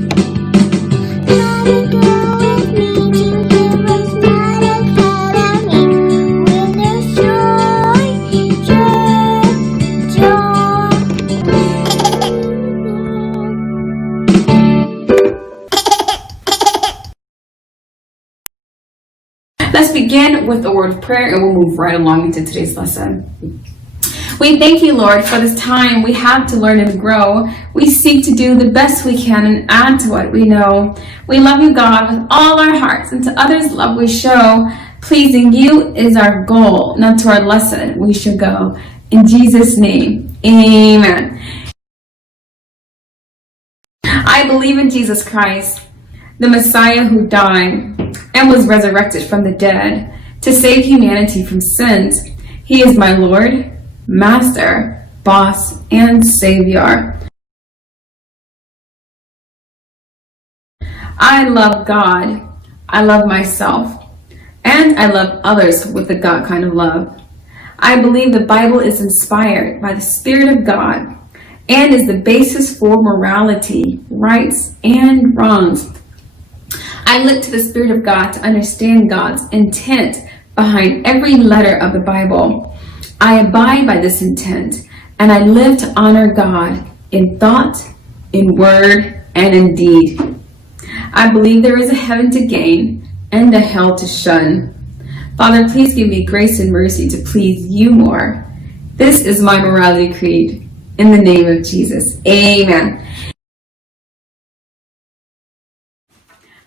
Let's begin with a word of prayer and we'll move right along into today's lesson. We thank you, Lord, for this time we have to learn and grow. We seek to do the best we can and add to what we know. We love you, God, with all our hearts, and to others love we show. Pleasing you is our goal, not to our lesson we should go. In Jesus' name, amen. I believe in Jesus Christ, the Messiah who died and was resurrected from the dead to save humanity from sins. He is my Lord, Master, Boss, and Savior. I love God, I love myself, and I love others with the God kind of love. I believe the Bible is inspired by the Spirit of God and is the basis for morality, rights, and wrongs. I look to the Spirit of God to understand God's intent behind every letter of the Bible. I abide by this intent, and I live to honor God in thought, in word, and in deed. I believe there is a heaven to gain and a hell to shun. Father, please give me grace and mercy to please you more. This is my morality creed. In the name of Jesus, amen.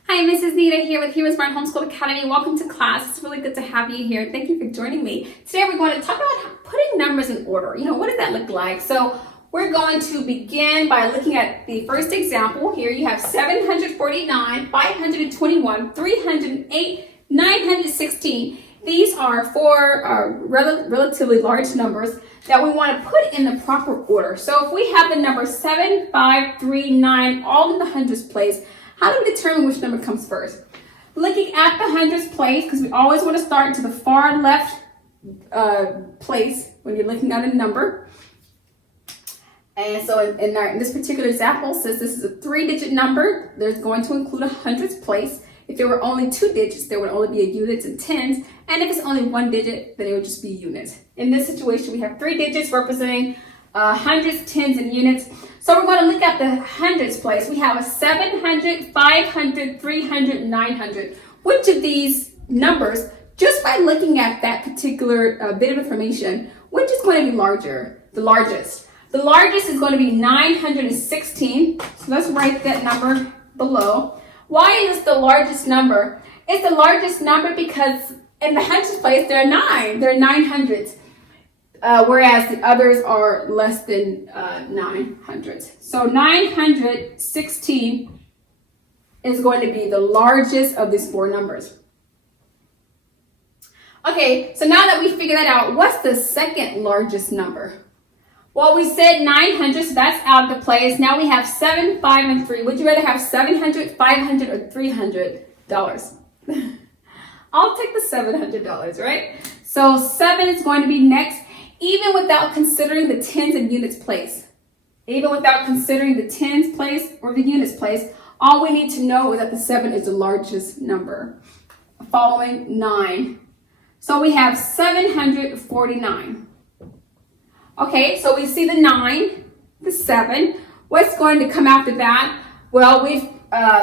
Hi, Mrs. Nita here with HeroesMart Homeschool Academy. Welcome to class. It's really good to have you here. Thank you for joining me. Today we're going to talk about putting numbers in order. What does that look like? So we're going to begin by looking at the first example. Here you have 749, 521, 308, 916. These are four relatively large numbers that we want to put in the proper order. So if we have the number 7, 5, 3, 9, all in the hundreds place, how do we determine which number comes first? Looking at the hundreds place, because we always want to start to the far left place when you're looking at a number. And so in this particular example, since this is a 3-digit number, there's going to include a hundreds place. If there were only 2 digits, there would only be a units and tens. And if it's only 1 digit, then it would just be units. In this situation, we have 3 digits representing hundreds, tens, and units. So we're going to look at the hundreds place. We have a 700, 500, 300, 900. Which of these numbers, just by looking at that particular bit of information, which is going to be larger? The largest. The largest is going to be 916. So let's write that number below. Why is this the largest number? It's the largest number because in the hundreds place, there are 9. There are 9 hundreds. Whereas the others are less than 900. So 916 is going to be the largest of these 4 numbers. Okay, so now that we figure that out, what's the second largest number? Well, we said 900, so that's out of the place. Now we have 7, 5, and 3. Would you rather have 700, 500, or $300? I'll take the $700, right? So 7 is going to be next. Even without considering the tens and units place. Even without considering the tens place or the units place, all we need to know is that the 7 is the largest number, following 9. So we have 749. Okay, so we see the 9, the 7. What's going to come after that? Well,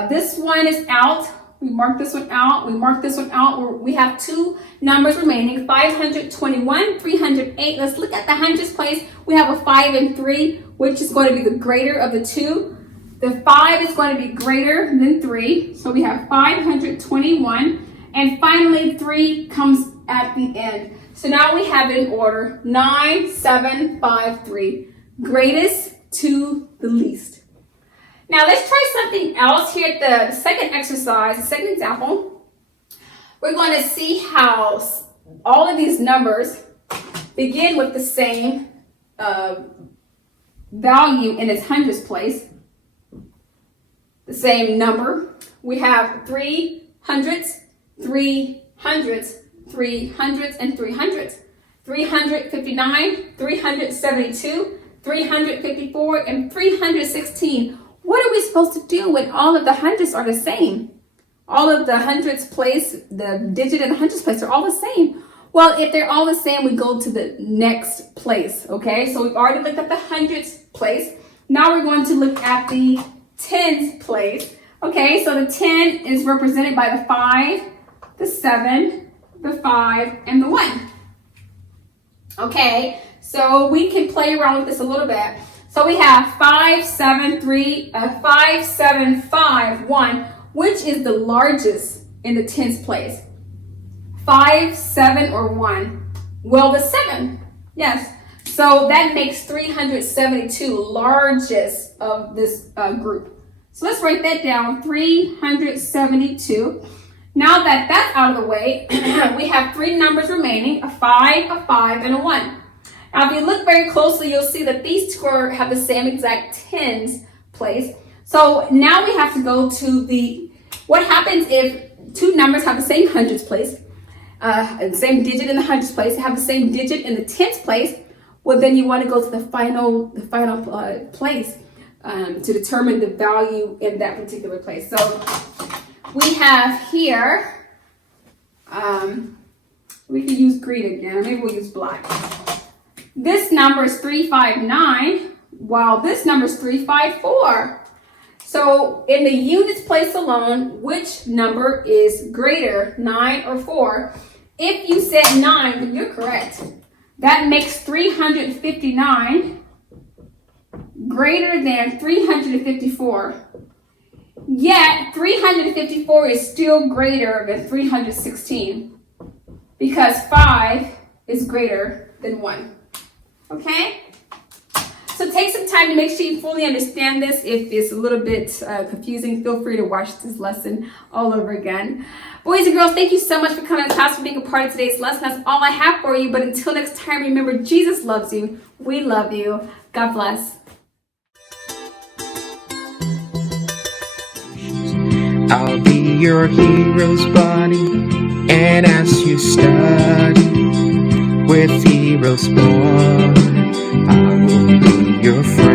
this one is out. We mark this one out. We mark this one out. We have 2 numbers remaining, 521, 308. Let's look at the hundreds place. We have a 5 and 3, which is going to be the greater of the 2. The 5 is going to be greater than 3. So we have 521. And finally, 3 comes at the end. So now we have it in order, 9, 7, 5, 3. Greatest to the least. Now let's try something else here at the second exercise, the second example. We're going to see how all of these numbers begin with the same value in its hundreds place. The same number. We have 3 hundreds, 3 hundreds, 3 hundreds, and 3 hundreds. 359, 372, 354, and 316. what are we supposed to do when all of the hundreds are the same? All of the hundreds place, the digit in the hundreds place are all the same. Well, if they're all the same, we go to the next place, okay? So we've already looked at the hundreds place. Now we're going to look at the tens place. Okay, so the 10 is represented by the 5, the 7, the 5, and the 1. Okay, so we can play around with this a little bit. So we have 5, 7, 5, 1. Which is the largest in the tens place? 5, 7, or 1? Well, the 7. Yes. So that makes 372 largest of this group. So let's write that down, 372. Now that that's out of the way, we have 3 numbers remaining, a 5, and a 1. Now, if you look very closely, you'll see that these two have the same exact tens place. So now we have to go to what happens if 2 numbers have the same hundreds place, the same digit in the hundreds place, have the same digit in the tens place. Well, then you want to go to the final place to determine the value in that particular place. So we have here, we can use green again, or maybe we'll use black. This number is 359, while this number is 354. So in the units place alone, which number is greater, 9 or 4? If you said 9, then you're correct. That makes 359 greater than 354. Yet 354 is still greater than 316 because 5 is greater than 1. Okay? So take some time to make sure you fully understand this. If it's a little bit confusing, feel free to watch this lesson all over again. Boys and girls, thank you so much for coming to class, for being a part of today's lesson. That's all I have for you. But until next time, remember, Jesus loves you. We love you. God bless. I'll be your hero's buddy, and as you study with HeroesMart, I will be your friend.